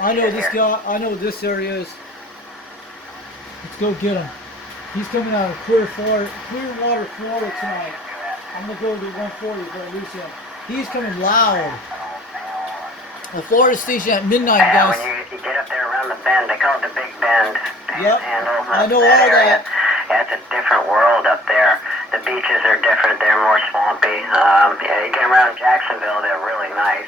I know this guy. I know what this area is. Let's go get him. He's coming out of Clearwater, Florida tonight. I'm gonna go to 140 for I lose him. He's coming loud. The Florida station at midnight, guys. When you get up there around the bend, they call it the Big Bend. Yep. I know all area. that. Yeah, it's a different world up there. The beaches are different. They're more swampy. Yeah, you get around Jacksonville, they're really nice.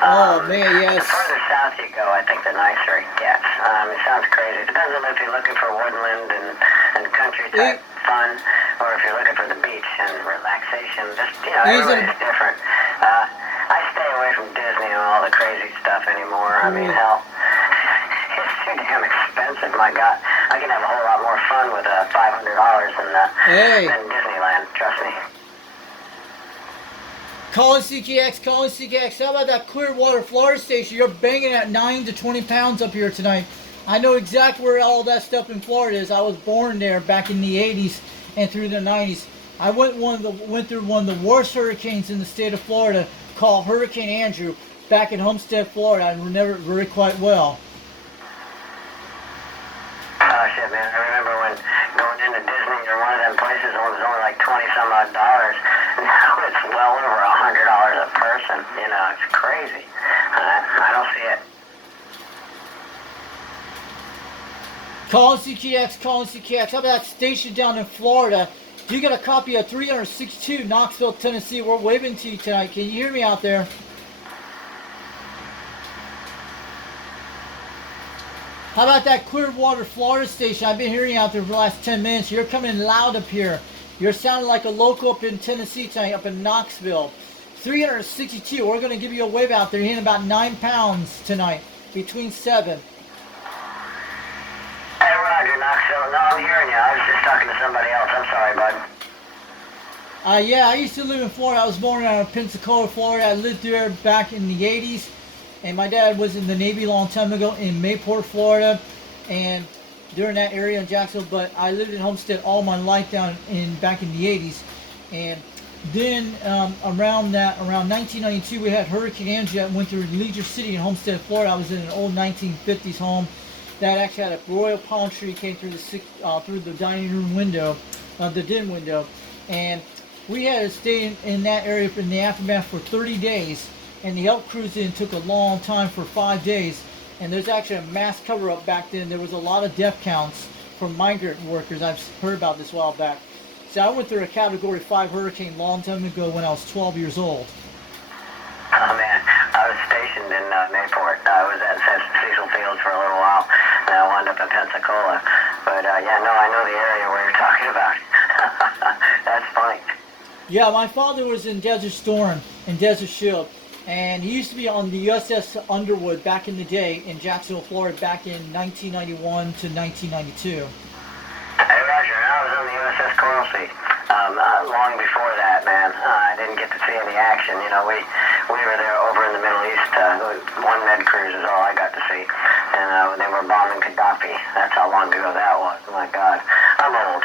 Oh man, yes. The further south you go, I think the nicer it gets. It sounds crazy. It depends on if you're looking for woodland and country type fun, or if you're looking for the beach and relaxation. Just, everybody's different. I stay away from Disney and all the crazy stuff anymore. I mean, hell, it's too damn expensive. My God, I can have a whole lot more fun with $500 than Disneyland. Trust me. Calling CKX. How about that Clearwater, Florida station? You're banging at 9 to 20 pounds up here tonight. I know exactly where all that stuff in Florida is. I was born there back in the 80s and through the 90s. I went through one of the worst hurricanes in the state of Florida, called Hurricane Andrew, back in Homestead, Florida. I remember it very quite well. Oh shit, man! I remember when going into Disney or one of them places, it was only like $20-some odd. Now it's well over $100 a person. It's crazy. I don't see it. Calling CKX. How about that station down in Florida? You got a copy of 362 Knoxville, Tennessee. We're waving to you tonight. Can you hear me out there? How about that Clearwater, Florida station? I've been hearing you out there for the last 10 minutes. You're coming loud up here. You're sounding like a local up in Tennessee tonight, up in Knoxville. 362. We're going to give you a wave out there. You're hitting about 9 pounds tonight, between 7. Hey, Roger, Knoxville. No, I'm hearing you. I was just talking to somebody else. I'm sorry, bud. Yeah, I used to live in Florida. I was born out of Pensacola, Florida. I lived there back in the 80s. And my dad was in the Navy a long time ago in Mayport, Florida. And during that area in Jacksonville. But I lived in Homestead all my life back in the 80s. And then around 1992, we had Hurricane Andrew that went through Leisure City in Homestead, Florida. I was in an old 1950s home that actually had a royal palm tree came through the dining room window, the den window, and we had to stay in that area in the aftermath for 30 days. And the help crews took a long time for 5 days. And there's actually a mass cover-up back then. There was a lot of death counts from migrant workers. I've heard about this a while back. So I went through a Category 5 hurricane a long time ago when I was 12 years old. Oh man, I was stationed in Mayport. I was at Cecil Fields for a little while, and I wound up in Pensacola. But yeah, no, I know the area where you're talking about. That's funny. Yeah, my father was in Desert Storm and Desert Shield, and he used to be on the USS Underwood back in the day in Jacksonville, Florida, back in 1991 to 1992. Hey Roger, I was on the USS Coral Sea. Long before that, man, I didn't get to see any action. We were there over in the Middle East. One med cruise is all I got to see, and they were bombing Gaddafi. That's how long ago that was. Oh my God, I'm old.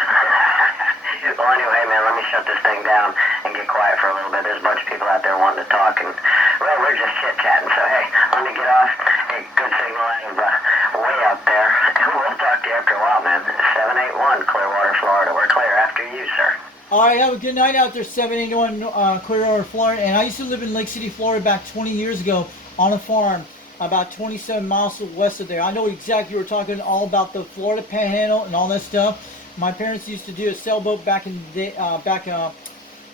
Well, anyway, man, let me shut this thing down and get quiet for a little bit. There's a bunch of people out there wanting to talk, and well, we're just chit-chatting. So hey, let me get off. Hey, good signal out of way out there. We'll talk to you after a while, man. 781 Clearwater, Florida. We're clear after you, sir. All right, have a good night out there, 781 Clearwater, Florida. And I used to live in Lake City, Florida back 20 years ago on a farm about 27 miles west of there. I know exactly, you were talking all about the Florida Panhandle and all that stuff. My parents used to do a sailboat back in the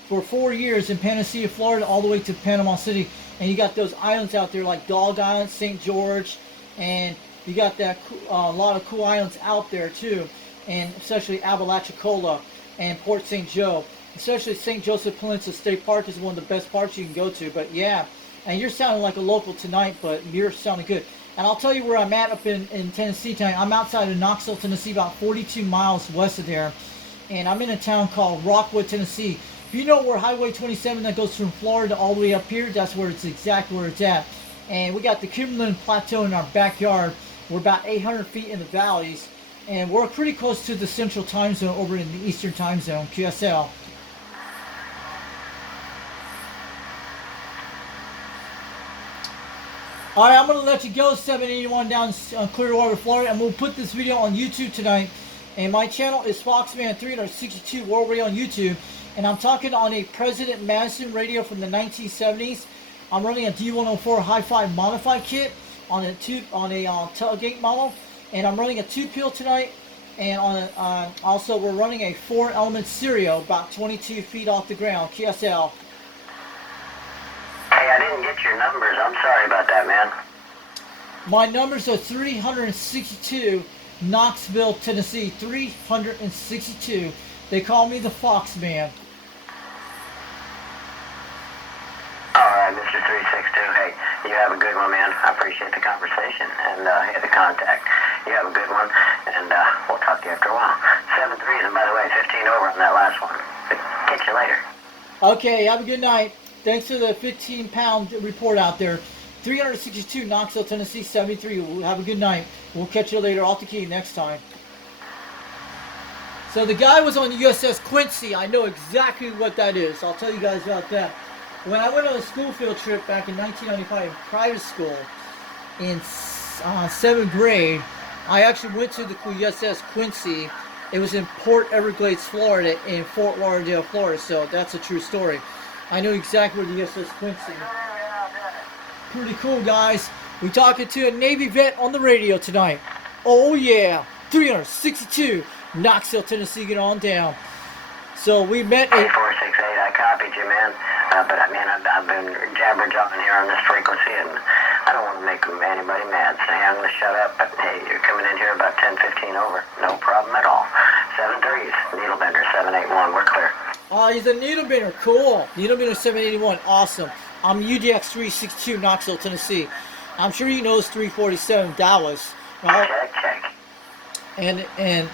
for 4 years in Panacea, Florida, all the way to Panama City. And you got those islands out there like Dog Island, St. George, and you got that a lot of cool islands out there too, and especially Apalachicola and Port St. Joe. Especially St. Joseph Peninsula State Park is one of the best parks you can go to. But yeah, and you're sounding like a local tonight, but you're sounding good. And I'll tell you where I'm at up in Tennessee tonight. I'm outside of Knoxville, Tennessee, about 42 miles west of there. And I'm in a town called Rockwood, Tennessee. If you know where Highway 27 that goes from Florida all the way up here, that's where it's exactly where it's at. And we got the Cumberland Plateau in our backyard. We're about 800 feet in the valleys. And we're pretty close to the Central Time Zone over in the Eastern Time Zone, QSL. All right, I'm gonna let you go, 781 down Clearwater, Florida, and we'll put this video on YouTube tonight. And my channel is Foxman362 World Radio on YouTube, and I'm talking on a President Madison radio from the 1970s. I'm running a D104 Hi-Fi modified kit on a tailgate model, and I'm running a 2-peel tonight. And also we're running a 4-element stereo about 22 feet off the ground, QSL. Hey, I didn't get your numbers. I'm sorry about that, man. My numbers are 362, Knoxville, Tennessee. 362. They call me the Fox Man. All right, Mr. 362. Hey, you have a good one, man. I appreciate the conversation and the contact. You have a good one, and we'll talk to you after a while. 7-3, and by the way, 15 over on that last one. Catch you later. Okay, have a good night. Thanks for the 15-pound report out there. 362, Knoxville, Tennessee, 73. Have a good night. We'll catch you later. Off the key next time. So the guy was on USS Quincy. I know exactly what that is. I'll tell you guys about that. When I went on a school field trip back in 1995 in private school in 7th grade, I actually went to the USS Quincy. It was in Port Everglades, Florida, in Fort Lauderdale, Florida. So that's a true story. I know exactly where the USS Quincy. Pretty cool, guys. We talking to a Navy vet on the radio tonight. Oh yeah, 362, Knoxville, Tennessee. Get on down. So we met. 8468. I copied you, man. But man, I've been jabber-jawing here on this frequency, and I don't want to make anybody mad. So hey, I'm going to shut up. But hey, you're coming in here about 10-15 over. No problem at all. 7-3s. Needlebender 781. We're clear. He's a needle bender. Cool. Needle bender 781. Awesome. I'm UDX362, Knoxville, Tennessee. I'm sure he knows 347 Dallas. Right? Check. And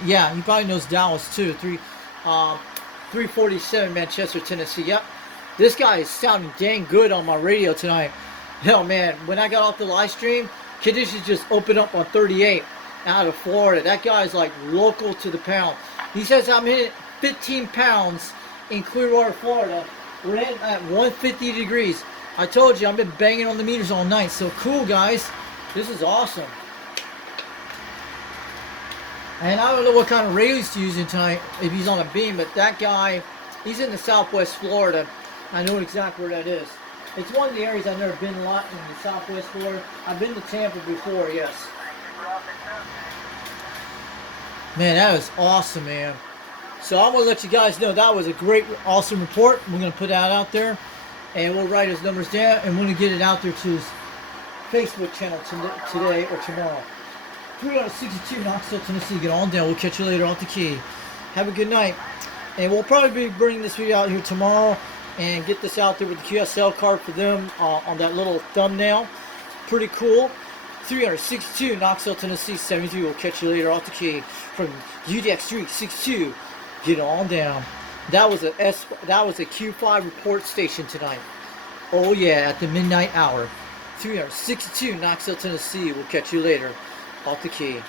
yeah, he probably knows Dallas too. 347 Manchester, Tennessee. Yep. This guy is sounding dang good on my radio tonight. Hell, man, when I got off the live stream, conditions just opened up on 38 out of Florida. That guy's like local to the pound. He says I'm hitting 15 pounds in Clearwater, Florida. We're in at 150 degrees. I told you, I've been banging on the meters all night. So cool, guys. This is awesome. And I don't know what kind of radio he's using tonight, if he's on a beam, but that guy, he's in the Southwest Florida. I know exactly where that is. It's one of the areas I've never been a lot in the Southwest Florida. I've been to Tampa before, yes. Man, that was awesome, man. So I'm going to let you guys know that was a great, awesome report. We're going to put that out there, and we'll write his numbers down, and we're going to get it out there to his Facebook channel today or tomorrow. 362, Knoxville, Tennessee. Get on down. We'll catch you later off the key. Have a good night. And we'll probably be bringing this video out here tomorrow and get this out there with the QSL card for them on that little thumbnail. Pretty cool. 362, Knoxville, Tennessee, 73. We'll catch you later off the key from UDX362. Get on down. That was a Q5 report station tonight. Oh yeah, at the midnight hour. 362, Knoxville, Tennessee. We'll catch you later off the key.